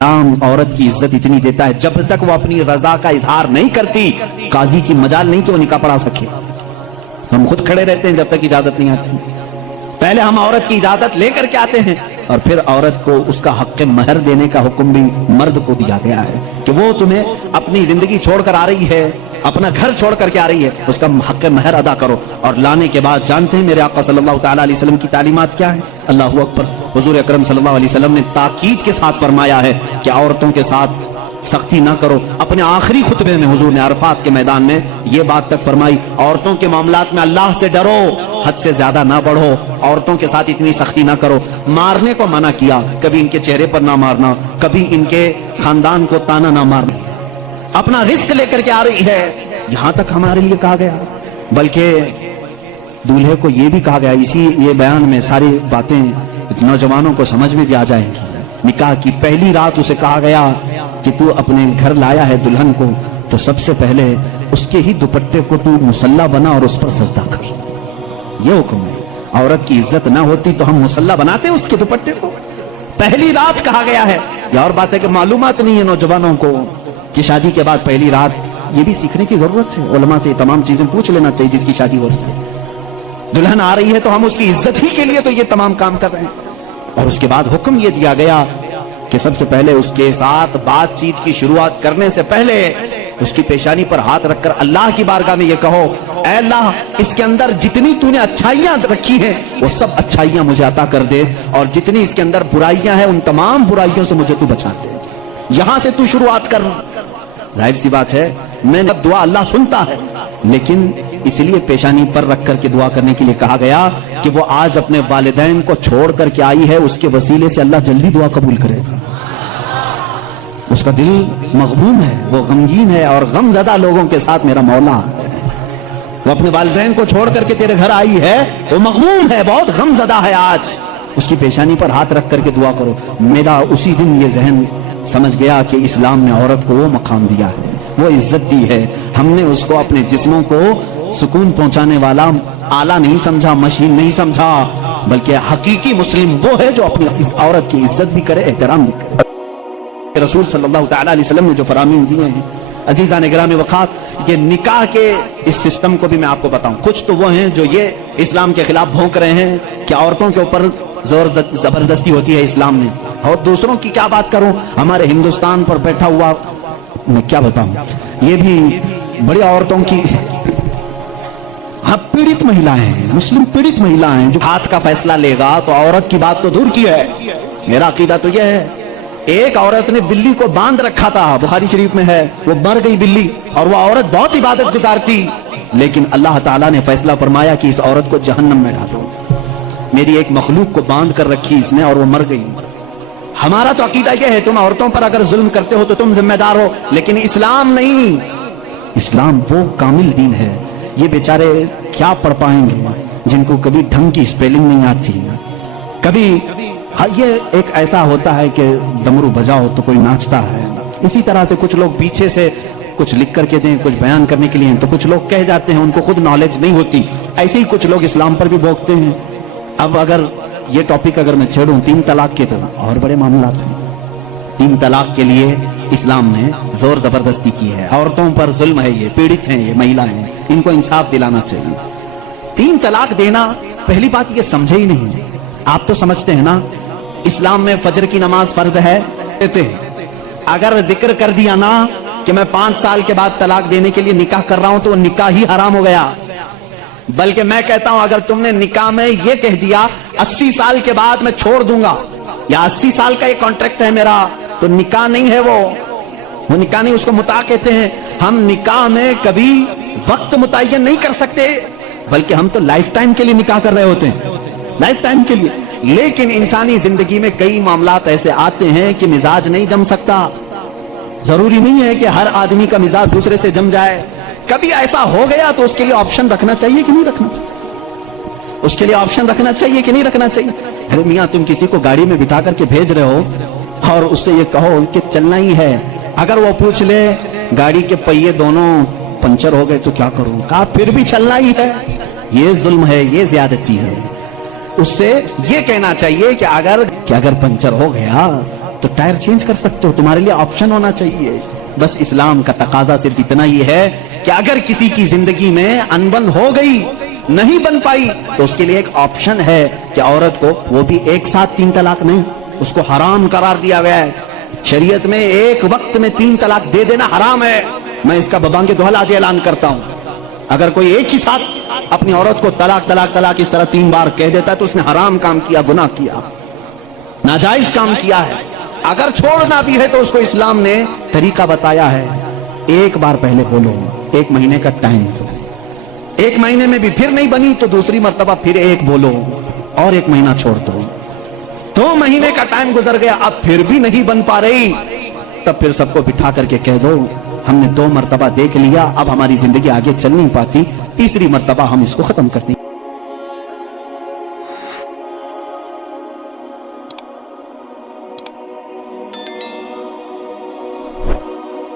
औरत की इज्जत इतनी देता है जब तक वो अपनी रजा का इजहार नहीं करती, काजी की मजाल नहीं कि वो निकाह पढ़ा सके। हम खुद खड़े रहते हैं जब तक इजाजत नहीं आती। पहले हम औरत की इजाजत लेकर के आते हैं और फिर औरत को उसका हक महर देने का हुक्म भी मर्द को दिया गया है कि वो तुम्हें अपनी जिंदगी छोड़कर आ रही है, अपना घर छोड़ करके आ रही है, उसका हक महर अदा करो। और लाने के बाद जानते हैं मेरे आका सल्लल्लाहु तआला अलैहि वसल्लम की तालीमात क्या है? अल्लाहु अकबर। हुजूर अकरम सल्लल्लाहु अलैहि वसल्लम ने ताकीद के साथ फरमाया है कि औरतों के साथ सख्ती ना करो। अपने आखिरी खुतबे में हुजूर ने अरफात के मैदान में ये बात तक फरमाई, औरतों के मामलात में अल्लाह से डरो, हद से ज्यादा ना बढ़ो, औरतों के साथ इतनी सख्ती ना करो। मारने को मना किया, कभी इनके चेहरे पर ना मारना, कभी इनके खानदान को ताना ना मारना। अपना रिस्क लेकर के आ रही है, यहां तक हमारे लिए कहा गया। बल्कि दूल्हे को यह भी कहा गया, इसी ये बयान में सारी बातें नौजवानों को समझ में भी आ जाएंगी। निकाह की पहली रात उसे कहा गया कि तू अपने घर लाया है दुल्हन को, तो सबसे पहले उसके ही दुपट्टे को तू मुसल्ला बना और उस पर सजदा कर। ये हुक्म है। औरत की इज्जत ना होती तो हम मुसल्ला बनाते उसके दुपट्टे को। पहली रात कहा गया है। यह और बात है कि मालूमात नहीं है नौजवानों को कि शादी के बाद पहली रात, ये भी सीखने की जरूरत है। उलमा से तमाम चीजें पूछ लेना चाहिए जिसकी शादी हो रही है। दुल्हन आ रही है तो हम उसकी इज्जत ही के लिए तो ये तमाम काम कर रहे हैं। और उसके बाद हुक्म ये दिया गया कि सबसे पहले उसके साथ बातचीत की शुरुआत करने से पहले उसकी पेशानी पर हाथ रखकर अल्लाह की बारगाह में ये कहो, ऐ अल्लाह, इसके अंदर जितनी तूने अच्छाइयां रखी हैं वो सब अच्छाइयां मुझे अता कर दे, और जितनी इसके अंदर बुराइयां हैं उन तमाम बुराइयों से मुझे तू बचा दे। यहां से तू शुरुआत कर। जाहिर सी बात है, मैंने दुआ अल्लाह सुनता है, लेकिन इसलिए पेशानी पर रख करके दुआ करने के लिए कहा गया कि वो आज अपने वालिदैन को छोड़ करके आई है, उसके वसीले से अल्लाह जल्दी दुआ कबूल करेगा। उसका दिल मगमूम है, वो गमगीन है, और गमज़दा लोगों के साथ मेरा मौला है। वो अपने वालिदैन को छोड़ करके तेरे घर आई है, वो मगमूम है, बहुत गमज़दा है। आज उसकी पेशानी पर हाथ रख करके दुआ करो। मेरा उसी दिन ये जहन समझ गया कि इस्लाम ने औरत को वो मकाम दिया है, वो इज्जत दी है। हमने उसको अपने जिस्मों को सुकून पहुंचाने वाला आला नहीं समझा, मशीन नहीं समझा, बल्कि हकीकी मुस्लिम वो है जो अपनी औरत की इज्जत भी करे, एहतराम भी करे। रसूल सल्लल्लाहु तआला अलैहि वसल्लम ने जो फरामीन दिए हैं, अजीज़ान गिरामी वक़ात, ये निकाह के इस सिस्टम को भी मैं आपको बताऊं। कुछ तो वो हैं जो ये इस्लाम के खिलाफ भौंक रहे हैं कि औरतों के ऊपर जोर जबरदस्ती होती है इस्लाम में, और दूसरों की क्या बात करूं, हमारे हिंदुस्तान पर बैठा हुआ मैं क्या बताऊं, ये भी बड़ी औरतों की, हाँ, पीड़ित महिलाएं हैं, मुस्लिम पीड़ित महिलाएं जो हाथ का फैसला लेगा तो औरत की बात तो दूर की है। मेरा अकीदा तो यह है, एक औरत ने बिल्ली को बांध रखा था, बुखारी शरीफ में है, वो मर गई बिल्ली, और वो औरत बहुत इबादत गुजार थी, लेकिन अल्लाह ताला ने फैसला फरमाया कि इस औरत को जहन्नम में डालो। मेरी एक मखलूक को बांध कर रखी इसने और वो मर गई। हमारा तो अकीदा यह है, तुम औरतों पर अगर जुल्म करते हो तो तुम जिम्मेदार हो, लेकिन इस्लाम नहीं। इस्लाम वो कामिल दीन है। ये बेचारे क्या पढ़ पाएंगे जिनको कभी ढंग की स्पेलिंग नहीं आती, कभी हाँ, ये एक ऐसा होता है कि डमरू बजाओ तो कोई नाचता है। इसी तरह से कुछ लोग पीछे से कुछ लिख करके दें, कुछ बयान करने के लिए, तो कुछ लोग कह जाते हैं, उनको खुद नॉलेज नहीं होती। ऐसे ही कुछ लोग इस्लाम पर भी भोंकते हैं। अब अगर ये टॉपिक अगर मैं छेड़ूं 3 तलाक के, तो और बड़े मामलात हैं। 3 तलाक के लिए इस्लाम ने जोर जबरदस्ती की है। औरतों पर जुल्म है, ये पीड़ित हैं, ये महिलाएं हैं, इनको इंसाफ दिलाना चाहिए। 3 तलाक देना, पहली बात ये समझे ही नहीं। आप तो समझते हैं ना, इस्लाम में फजर की नमाज फर्ज है, देते हैं। अगर जिक्र कर दिया ना कि मैं 5 साल के बाद तलाक देने के लिए निकाह कर रहा हूं, तो निकाह ही हराम हो गया। बल्कि मैं कहता हूं, अगर तुमने निकाह में ये कह दिया 80 साल के बाद मैं छोड़ दूंगा, या 80 साल का एक कॉन्ट्रैक्ट है मेरा, तो निकाह नहीं है वो निकाह नहीं, उसको मुता कहते हैं। हम निकाह में कभी वक्त मुतय्यन नहीं कर सकते, बल्कि हम तो लाइफ टाइम के लिए निकाह कर रहे होते हैं, लाइफ टाइम के लिए। लेकिन इंसानी जिंदगी में कई मामलात ऐसे आते हैं कि मिजाज नहीं जम सकता। जरूरी नहीं है कि हर आदमी का मिजाज दूसरे से जम जाए। कभी ऐसा हो गया तो उसके लिए ऑप्शन रखना चाहिए कि नहीं रखना चाहिए, उसके लिए ऑप्शन रखना चाहिए कि नहीं रखना चाहिए। अरे मियां, तुम किसी को गाड़ी में बिठा करके भेज रहे हो और उससे ये कहो कि चलना ही है, अगर वो पूछ ले गाड़ी के पहिए दोनों पंचर हो गए तो क्या करूं, कहा फिर भी चलना ही है, ये जुल्म है, ये ज्यादती है। उससे ये कहना चाहिए कि अगर पंचर हो गया تو ٹائر چینج کر سکتے ہو, تمہارے لیے آپشن ہونا چاہیے. بس اسلام کا تقاضا صرف اتنا ہی ہے کہ اگر کسی کی زندگی میں انبن ہو گئی, نہیں بن پائی, تو اس کے لیے ایک آپشن ہے کہ عورت کو وہ بھی ایک ساتھ 3 طلاق نہیں, اس کو حرام قرار دیا گیا ہے. شریعت میں ایک وقت میں 3 طلاق دے دینا حرام ہے. میں اس کا ببانگ دہل آج اعلان کرتا ہوں, اگر کوئی ایک ہی ساتھ اپنی عورت کو طلاق طلاق طلاق اس طرح 3 بار کہہ دیتا ہے تو اس نے حرام کام کیا, گناہ کیا, ناجائز کام کیا ہے. اگر چھوڑنا بھی ہے تو اس کو اسلام نے طریقہ بتایا ہے. ایک بار پہلے بولو, 1 مہینے کا ٹائم دو, 1 مہینے میں بھی پھر نہیں بنی تو دوسری مرتبہ پھر 1 بولو اور 1 مہینہ چھوڑ دو. 2 مہینے کا ٹائم گزر گیا, اب پھر بھی نہیں بن پا رہی, تب پھر سب کو بٹھا کر کے کہہ دو ہم نے 2 مرتبہ دیکھ لیا, اب ہماری زندگی آگے چل نہیں پاتی, تیسری مرتبہ ہم اس کو ختم کرتے ہیں.